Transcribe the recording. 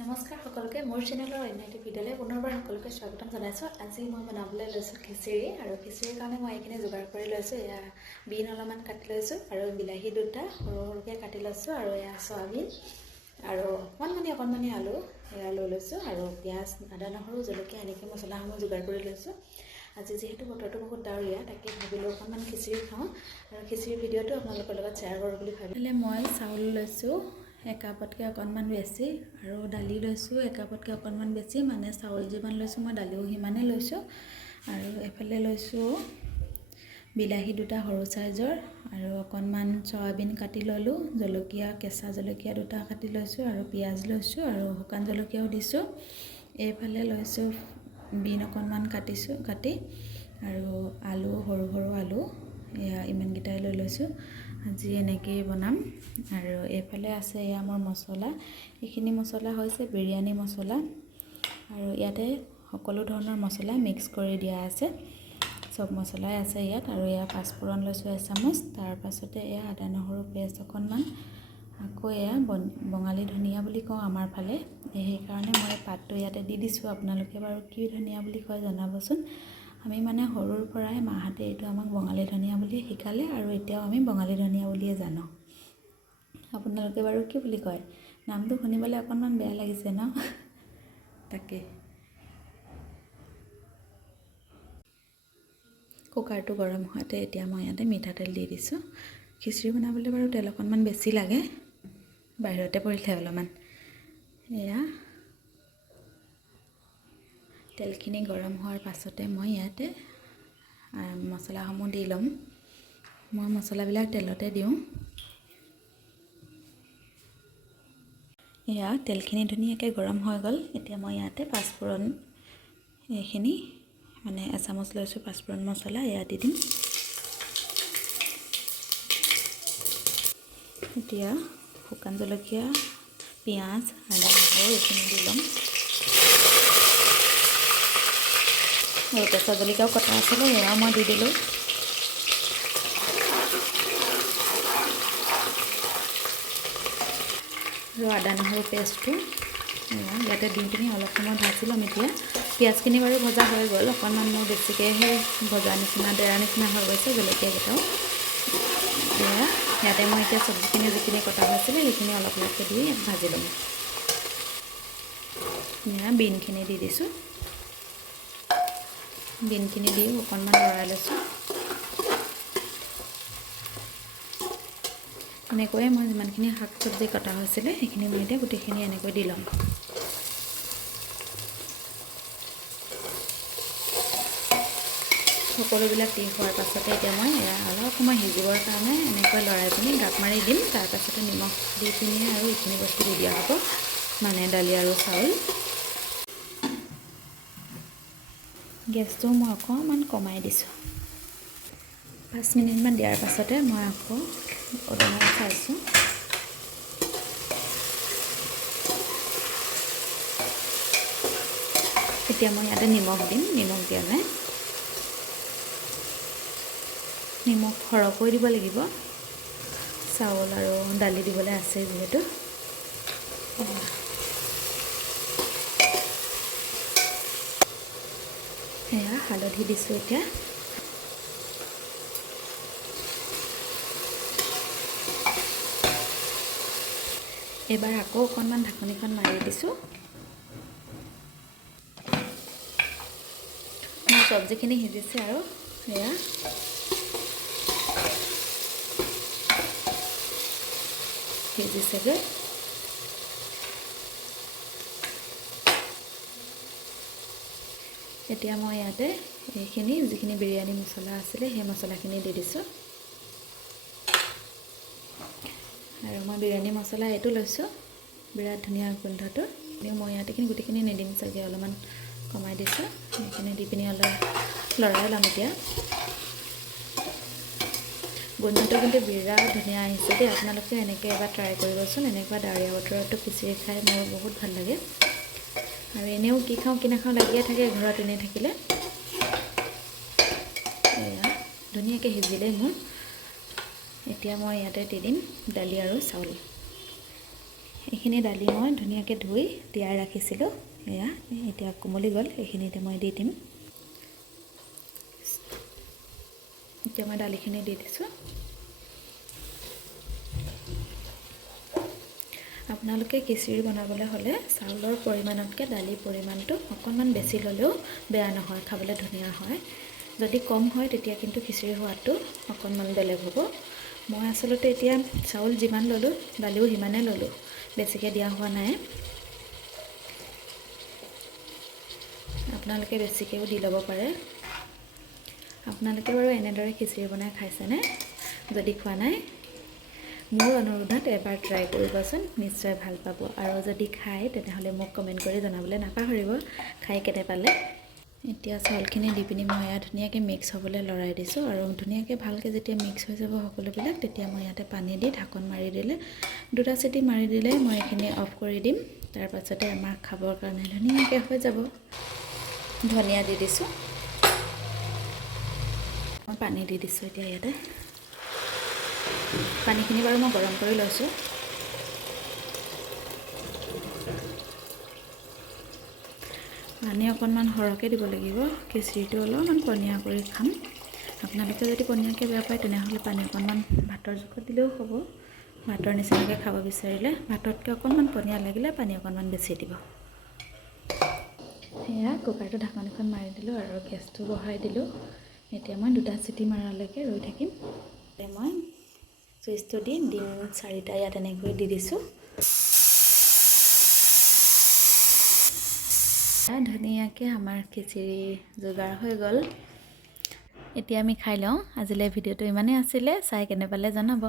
নমস্কাৰ সকলোকে মোৰ চেনেলৰ অন্য এটা ভিডিঅ'লৈ পুনৰবাৰ সকলোকে স্বাগতম জনাইছোঁ। আজি মই বনাবলৈ লৈছোঁ খিচিৰি আৰু খিচিৰিৰ কাৰণে মই এইখিনি যোগাৰ কৰি লৈছোঁ। এয়া বিন অলপমান কাটি লৈছোঁ আৰু বিলাহী দুটা সৰু সৰুকৈ কাটি লৈছোঁ আৰু এয়া চয়াবিন আৰু অকণমানি আলু এয়া লৈ লৈছোঁ আৰু পিঁয়াজ আদা নহৰু জলকীয়া এনেকৈ মছলাসমূহ যোগাৰ কৰি লৈছোঁ। আজি যিহেতু বতৰটো বহুত ডাৱৰীয়া তাকে ভাবিলোঁ অকণমান খিচিৰি খাওঁ আৰু খিচিৰিৰ ভিডিঅ'টো আপোনালোকৰ লগত শ্বেয়াৰ কৰোঁ বুলি ভাবিলে মই চাউল লৈছোঁ একাপতকৈ অকণমান বেছি আৰু দালি লৈছোঁ একাপতকৈ অকণমান বেছি, মানে চাউল যিমান লৈছোঁ মই দালিও সিমানেই লৈছোঁ। আৰু এফালে লৈছোঁ বিলাহী দুটা সৰু চাইজৰ আৰু অকণমান চয়াবিন কাটি ল'লোঁ, জলকীয়া কেঁচা জলকীয়া দুটা কাটি লৈছোঁ আৰু পিঁয়াজ লৈছোঁ আৰু শুকান জলকীয়াও দিছোঁ। এইফালে লৈছোঁ বিন অকণমান কাটি আৰু আলু সৰু সৰু আলু এয়া ইমানকেইটাই লৈ লৈছোঁ। আজি এনেকৈয়ে বনাম। আৰু এইফালে আছে এয়া মোৰ মছলা, এইখিনি মছলা হৈছে বিৰিয়ানী মছলা আৰু ইয়াতে সকলো ধৰণৰ মছলা মিক্স কৰি দিয়া আছে, চব মছলাই আছে ইয়াত। আৰু এয়া পাঁচফোৰণ লৈছোঁ এচামুচ, তাৰ পাছতে এয়া আদা নহৰু পেষ্ট অকণমান, আকৌ এয়া বঙালী ধনিয়া বুলি কওঁ আমাৰ ফালে, সেইকাৰণে মই পাতটো ইয়াতে দি দিছোঁ। আপোনালোকে বাৰু কি ধনিয়া বুলি কয় জনাবচোন। আমি মানে সৰুৰ পৰাই মাহঁতে এইটো আমাক বঙালী ধনিয়া বুলি শিকালে আৰু এতিয়াও আমি বঙালী ধনিয়া বুলিয়ে জানো। আপোনালোকে বাৰু কি বুলি কয়? নামটো শুনিবলৈ অকণমান বেয়া লাগিছে ন? তাকে কুকাৰটো গৰম হোৱাতে এতিয়া মই ইয়াতে মিঠাতেল দি দিছোঁ। খিচিৰি বনাবলৈ বাৰু তেল অকণমান বেছি লাগে, বাহিৰতে পৰিলে অলপমান। এয়া তেলখিনি গৰম হোৱাৰ পাছতে মই ইয়াতে মছলাসমূহ দি ল'ম। মই মছলাবিলাক তেলতে দিওঁ। এয়া তেলখিনি ধুনীয়াকৈ গৰম হৈ গ'ল। এতিয়া মই ইয়াতে পাঁচফোৰণ এইখিনি মানে এচামুচ লৈছোঁ পাঁচফোৰণ মছলা, এয়া দি দিম। এতিয়া শুকান জলকীয়া পিঁয়াজ আদা নহৰু এইখিনি দি ল'ম আৰু কেঁচা জলকীয়াও কটা আছিলে এয়াও মই দি দিলোঁ। আৰু আদা নহৰু পেষ্টটো ইয়াতে দি পিনি অলপ সময় ভাজি ল'ম। এতিয়া পিঁয়াজখিনি বাৰু ভজা হৈ গ'ল, অকণমান মোৰ বেছিকৈহে ভজা নিচিনা ডেৰা নিচিনা হৈ গৈছে জলকীয়াকেইটাও। এয়া ইয়াতে মই এতিয়া চব্জিখিনি যিখিনি কটা হৈছিলে সেইখিনি অলপ অলপকৈ দি ভাজি ল'ম। এয়া বিনখিনি দি দিছোঁ, বিনখিনি দি অকণমান লৰাই লৈছোঁ। এনেকৈয়ে মই যিমানখিনি শাক চব্জি কটা হৈছিলে সেইখিনি মই এতিয়া গোটেইখিনি এনেকৈ দি ল'ম। সকলোবিলাক দি হোৱাৰ পাছতে এতিয়া মই এয়া অলপ সময় সিজিবৰ কাৰণে এনেকৈ লৰাই পিনি গাপ মাৰি দিম। তাৰ পাছতে নিমখ দি পিনি আৰু এইখিনি বস্তু দি দিয়া হ'ব, মানে দালি আৰু চাউল। গেছটো মই অকণমান কমাই দিছোঁ। 5 মিনিটমান দিয়াৰ পাছতে মই আকৌ উতলাই চাইছোঁ। এতিয়া মই ইয়াতে নিমখ দিম, নিমখ দিয়া নাই। নিমখ সৰহকৈ দিব লাগিব, চাউল আৰু দালি দিবলৈ আছে যিহেতু। এয়া হালধি দিছোঁ এতিয়া। এইবাৰ আকৌ অকণমান ঢাকনিখন মাৰি দিছোঁ। মোৰ চব্জিখিনি সিজিছে আৰু এয়া সিজিছেগৈ। এতিয়া মই ইয়াতে এইখিনি যিখিনি বিৰিয়ানী মছলা আছিলে সেই মছলাখিনি দি দিছোঁ। আৰু মই বিৰিয়ানী মছলা এইটো লৈছোঁ, বিৰাট ধুনীয়া গোন্ধটো। মই ইয়াত এইখিনি গোটেইখিনি নিদিম চাগে, অলপমান কমাই দিছোঁ। সেইখিনি দি পিনি অলপ লৰাই ল'ম। এতিয়া গোন্ধটো কিন্তু বিৰাট ধুনীয়া আহিছে দেই। আপোনালোকে এনেকৈ এবাৰ ট্ৰাই কৰিবচোন। এনেকুৱা ডাৱৰীয়া বতৰতো খিচিৰি খাই মোৰ বহুত ভাল লাগে। আৰু এনেও কি খাওঁ কি নাখাওঁ লাগিয়ে থাকে ঘৰত এনেই থাকিলে। এয়া ধুনীয়াকৈ সিজিলেই মোৰ। এতিয়া মই ইয়াতে দি দিম দালি আৰু চাউল। এইখিনি দালি মই ধুনীয়াকৈ ধুই তিয়াই ৰাখিছিলোঁ, এয়া এতিয়া কোমলি গ'ল। এইখিনিতে মই দি দিম। এতিয়া মই দালিখিনি দি দিছোঁ। আপোনালোকে খিচিৰি বনাবলৈ হ'লে চাউলৰ পৰিমাণতকৈ দালিৰ পৰিমাণটো অকণমান বেছি ল'লেও বেয়া নহয়, খাবলৈ ধুনীয়া হয়। যদি কম হয় তেতিয়া কিন্তু খিচিৰিৰ সোৱাদটো অকণমান বেলেগ হ'ব। মই আচলতে এতিয়া চাউল যিমান ল'লোঁ দালিও সিমানেই ল'লোঁ, বেছিকৈ দিয়া হোৱা নাই। আপোনালোকে বেছিকৈও দি ল'ব পাৰে। আপোনালোকে বাৰু এনেদৰে খিচিৰি বনাই খাইছেনে? যদি খোৱা নাই, মোৰ অনুৰোধত এবাৰ ট্ৰাই কৰিবচোন, নিশ্চয় ভাল পাব। আৰু যদি খায় তেনেহ'লে মোক কমেণ্ট কৰি জনাবলৈ নাপাহৰিব খাই কেনে পালে। এতিয়া চাউলখিনি দি পিনি মই ইয়াত ধুনীয়াকৈ মিক্স হ'বলৈ লৰাই দিছোঁ। আৰু ধুনীয়াকৈ ভালকৈ যেতিয়া মিক্স হৈ যাব সকলোবিলাক, তেতিয়া মই ইয়াতে পানী দি ঢাকন মাৰি দিলে, 2টা চিটি মাৰি দিলে মই এইখিনি অফ কৰি দিম। তাৰপাছতে আমাৰ খাবৰ কাৰণে ধুনীয়াকৈ হৈ যাব। ধনিয়া দি দিছোঁ। মই পানী দি দিছোঁ এতিয়া ইয়াতে। পানীখিনি বাৰু মই গৰম কৰি লৈছোঁ। পানী অকণমান সৰহকৈ দিব লাগিব, খিচিৰিটো অলপমান পনীয়া কৰি খাম। আপোনালোকে যদি পনীয়াকৈ বেয়া পায় তেনেহ'লে পানী অকণমান ভাতৰ জোখত দিলেও হ'ব। ভাতৰ নিচিনাকৈ খাব বিচাৰিলে, ভাততকৈ অকণমান পনীয়া লাগিলে পানী অকণমান বেছি দিব। সেয়া কুকাৰটো ঢাকন এখন মাৰি দিলোঁ আৰু গেছটো বঢ়াই দিলোঁ। এতিয়া মই 2টা চিটি মাৰালৈকে ৰৈ থাকিম। মই চুইচটো দি ডিম 4টা ইয়াত এনেকৈ দি দিছোঁ। ধুনীয়াকৈ আমাৰ খিচিৰি যোগাৰ হৈ গ'ল। এতিয়া আমি খাই লওঁ। আজিলৈ ভিডিঅ'টো ইমানেই আছিলে, চাই কেনে পালে জনাব।